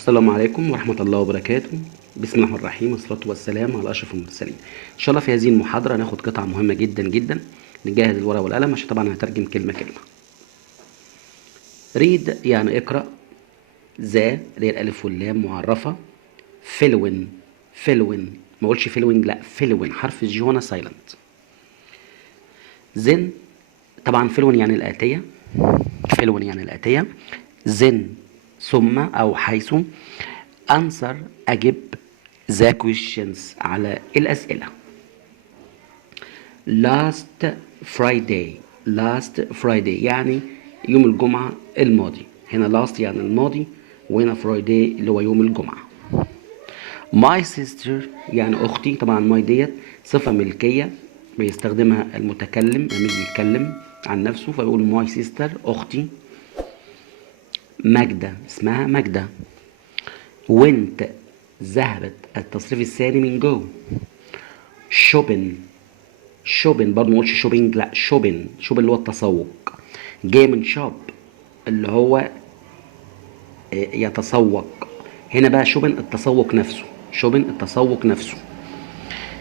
السلام عليكم ورحمة الله وبركاته. بسم الله الرحمن الرحيم، والصلاة والسلام على أشرف المرسلين. إن شاء الله في هذه المحاضرة هناخد قطعة مهمة جدا جدا. نجهز الورقة والقلم عشان طبعا هنترجم كلمة كلمة. read يعني اقرأ، ذا اللي هي الألف واللام معرفة، فلون ما اقولش فلوينج، لا فلون حرف الجي هنا سايلنت. then طبعا فلون يعني الآتية، then ثم أو حيث، answer أجب the questions على الأسئلة. last Friday يعني يوم الجمعة الماضي. هنا last يعني الماضي، وهنا Friday اللي هو يوم الجمعة. my sister يعني أختي. طبعا my ديت صفة ملكية بيستخدمها المتكلم لما يجي يتكلم عن نفسه فبيقول my sister أختي. ماجدة اسمها ماجدة. went ذهبت التصريف الثاني من جو. شوبن برضه ما نقولش شوبينج، لا شوبن اللي هو التسوق. جاي من شوب اللي هو يتسوق. هنا بقى شوبن التسوق نفسه.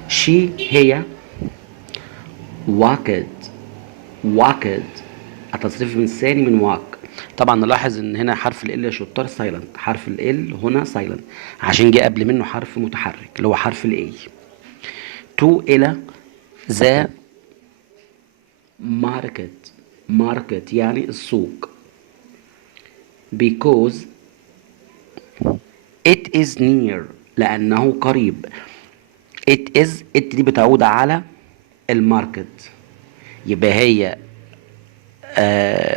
شي هي. واكد التصريف الثاني من واك. طبعا نلاحظ ان هنا حرف ال يا شطار سايلنت، حرف ال هنا سايلنت عشان جه قبل منه حرف متحرك اللي هو حرف الاي. تو الى ذا ماركت يعني السوق. because it is near لأنه قريب. it دي بتعود على الماركت، يبقى هي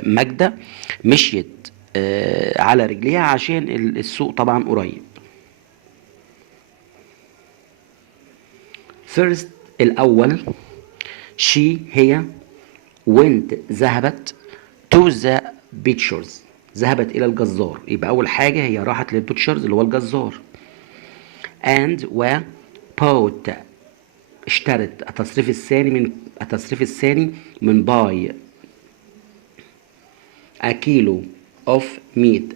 ماجدة مشيت على رجليها عشان السوق طبعا قريب. first الأول. she هي. went ذهبت. to the butchers ذهبت إلى الجزار. يبقى أول حاجة هي راحت للبوتشرز اللي هو الجزار. and و bought اشترت. التصريف الثاني من buy. a kilo of meat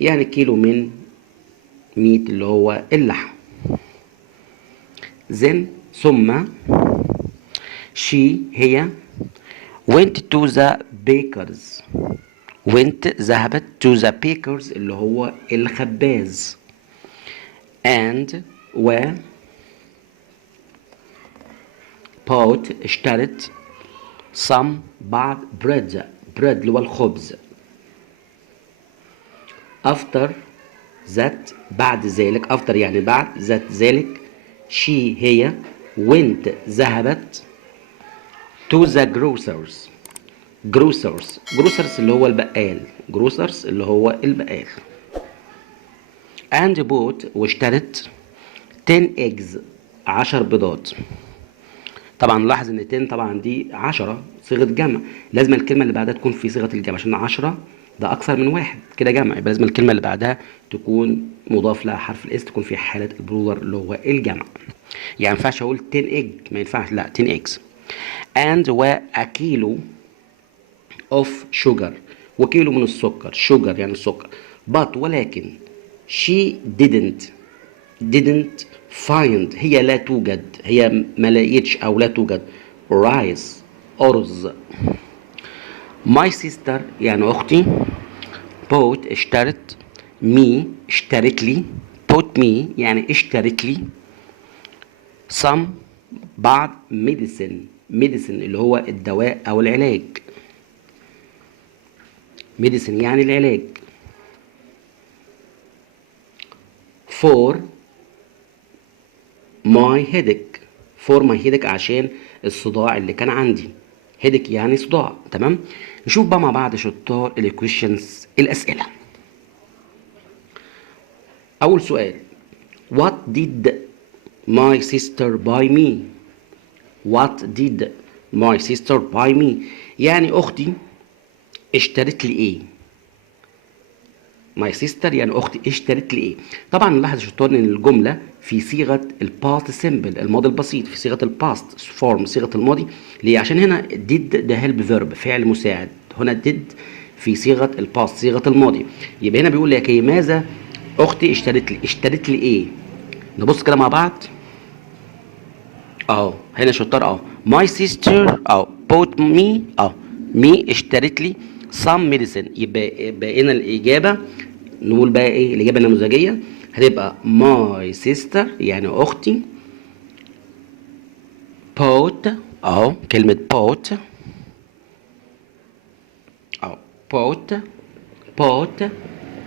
يعني كيلو من meat اللي هو اللحم. then ثم she هي went to the bakers. ذهبت to the bakers اللي هو الخباز. and و bought اشترت some بعض bread اللي هو الخبز. after that بعد ذلك. after يعني بعد، that ذلك. she هي went ذهبت to the grocers اللي هو البقال. and bought واشترت 10 eggs 10 بيضات. طبعا نلاحظ ان 10 طبعا دي 10 صيغه جمع، لازم الكلمه اللي بعدها تكون في صيغه الجمع عشان 10 ده اكثر من واحد كده جمع، يبقى لازم الكلمه اللي بعدها تكون مضاف لها حرف الاس، تكون في حاله البلورال اللي هو الجمع. يعني ما ينفعش اقول 10 egg، ما ينفعش، لا 10 eggs. and و a kilo of sugar وكيلو من السكر. sugar يعني السكر. but ولكن she didn't find هي لا توجد، هي ما لقيتش او لا توجد rice أرز. my sister يعني أختي. bought اشترت. me اشترت لي. bought me يعني اشترت لي. some بعض medicine اللي هو الدواء أو العلاج. medicine يعني العلاج. for my headache عشان الصداع اللي كان عندي. headache يعني صداع. تمام. نشوف بقى مع بعض شطار الكويشنز الأسئلة. أول سؤال what did my sister buy me يعني أختي اشترت لي إيه. my sister يعني أختي اشترت لي إيه. طبعا نلاحظ شطار إن الجملة في صيغة الباست سيمبل الماضي البسيط، في صيغة الباست فورم صيغة الماضي. ليه؟ عشان هنا did ده هيلب فيرب فعل مساعد. هنا did في صيغة الباست صيغة الماضي. يبقى هنا بيقول لك ماذا اختي اشترت لي ايه؟ نبص كده مع بعض اهو. هنا شطار اهو. my sister اهو bought me اهو. me اشترت لي some medicine. يبقى هنا الاجابه، نقول بقى ايه الاجابه النموذجيه؟ هتبقى my sister يعني اختي bought اهو. كلمه bought اهو.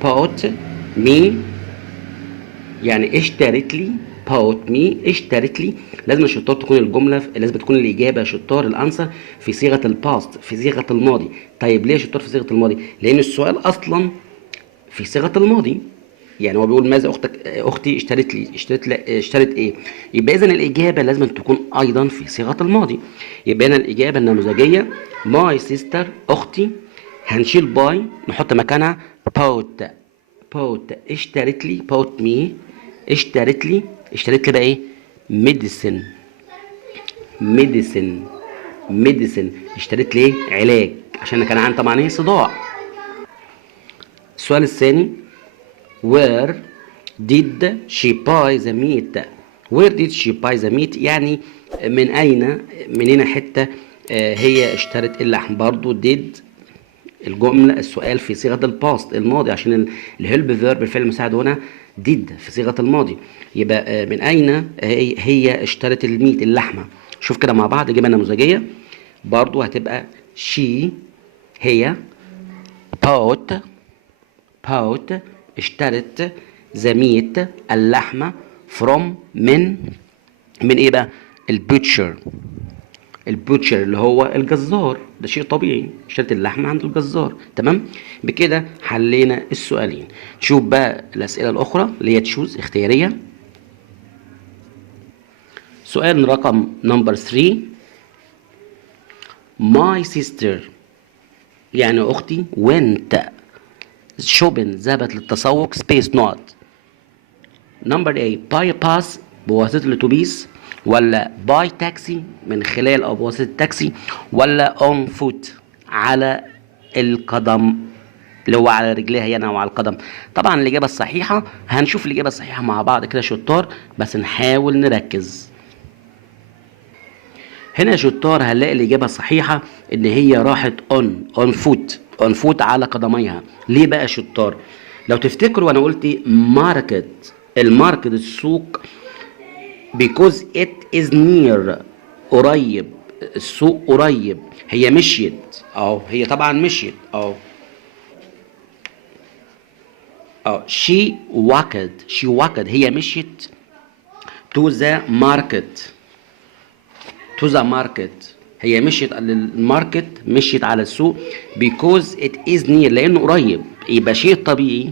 bought me يعني اشترت لي. bought me اشترت لي. لازم يا شطار تكون الجمله، لازم تكون الاجابه يا شطار الانسر في صيغه الباست، في صيغه الماضي. طيب ليه يا شطار في صيغه الماضي؟ لان السؤال اصلا في صيغه الماضي. يعني هو بيقول ماذا اختي اشترت لي، اشترت ايه؟ يبقى اذا الاجابه لازم تكون ايضا في صيغه الماضي. يبقى هنا الاجابه النموذجيه ماي سيستر اختي، هنشيل باي نحط مكانها بوت. اشترت لي. بوت مي اشترت لي بقى ايه؟ ميديسن. اشترت لي ايه؟ علاج، عشان كان عندي طبعا ايه؟ صداع. السؤال الثاني where did she buy the meat؟ where did she buy the meat يعني من اين، منين حته هي اشترت اللحم. برضو did الجمله السؤال في صيغه الباست الماضي، عشان الهيلب فيرب الفعل المساعد هنا did في صيغه الماضي. يبقى من اين هي اشترت الميت اللحمه. شوف كده مع بعض اجابه نموذجيه برضو هتبقى she هي bought اشترت the meat اللحمه from من ايه بقى؟ البوتشر اللي هو الجزار. ده شيء طبيعي، اشترت اللحمه عند الجزار. تمام. بكده حلينا السؤالين. شوف بقى الاسئله الاخرى اللي هي تشوز اختياريه. سؤال رقم نمبر 3 my sister يعني اختي went shopping ذهبت للتسوق سبيس نوت. نمبر A باي باس بواسطة الأتوبيس، ولا باي تاكسي من خلال أو بواسطة التاكسي، ولا أون فوت على القدم اللي هو على رجليها يعني أو على القدم. طبعا الإجابة الصحيحة هنشوف الإجابة الصحيحة مع بعض كده شطار، بس نحاول نركز. هنا يا شطار هنلاقي الإجابة الصحيحة إن هي راحت أون فوت على قدميها. ليه بقى يا شطار؟ لو تفتكروا أنا قلت ماركت، الماركت السوق because it is near قريب، السوق قريب. هي مشيت أهو، هي طبعا مشيت أهو. she walked هي مشيت to the market هي مشيت للماركت، مشيت على السوق because it is near لانه قريب. يبقى شيء طبيعي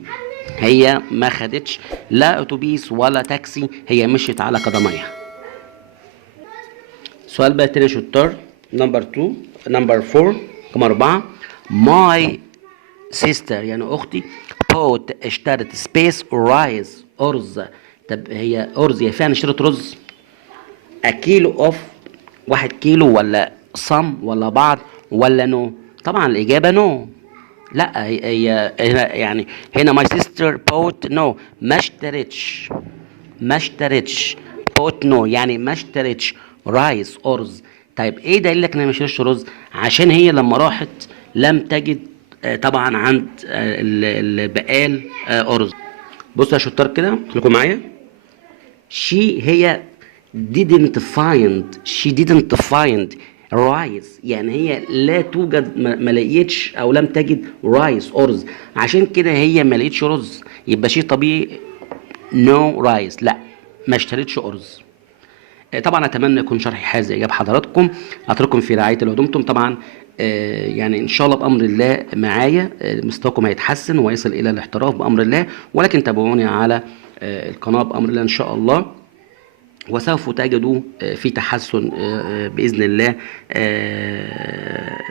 هي ما خدتش لا اتوبيس ولا تاكسي، هي مشيت على قدميها. سؤال بقى تاني شطار نمبر 4 رقم 4 my sister يعني اختي bought اشترت سبيس رايز ارز. طب هي ارز هي فعلا اشترت رز؟ كيلو اوف 1 كيلو، ولا صم، ولا بعض، ولا نو؟ طبعا الإجابة نو. لا هي هنا يعني هنا ماي سيستر بوت نو، ما اشترتش بوت نو يعني ما اشترتش رايس أرز. طيب ايه دليلك انها ما اشترتش رز؟ عشان هي لما راحت لم تجد طبعا عند البقال أرز. بصوا يا شطار كده خليكم معايا. هي didn't find rice يعني هي لا توجد، ما لقيتش او لم تجد رايس ارز، عشان كده هي ما لقيتش رز. يبقى شيء طبيعي no رايس، لا ما اشتريتش ارز. طبعا اتمنى يكون شرحي حاز اجاب حضراتكم. اترككم في رعايه الله ودمتم. طبعا يعني ان شاء الله بامر الله معايا مستواكم هيتحسن ويصل الى الاحتراف بامر الله، ولكن تابعوني على القناه بامر الله ان شاء الله، وسوف تجدوا في تحسن بإذن الله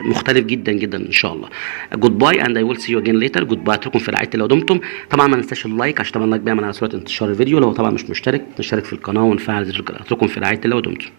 مختلف جدا جدا إن شاء الله. جود باي and I will see you again later. جود باي. أترككم في رعاية الله ودمتم. طبعا ما ننساش اللايك، عشان طبعا اللايك بيعمل على سرعة انتشار الفيديو. لو طبعا مش مشترك نشترك في القناة ونفعل زر الجرس. أترككم في رعاية الله ودمتم.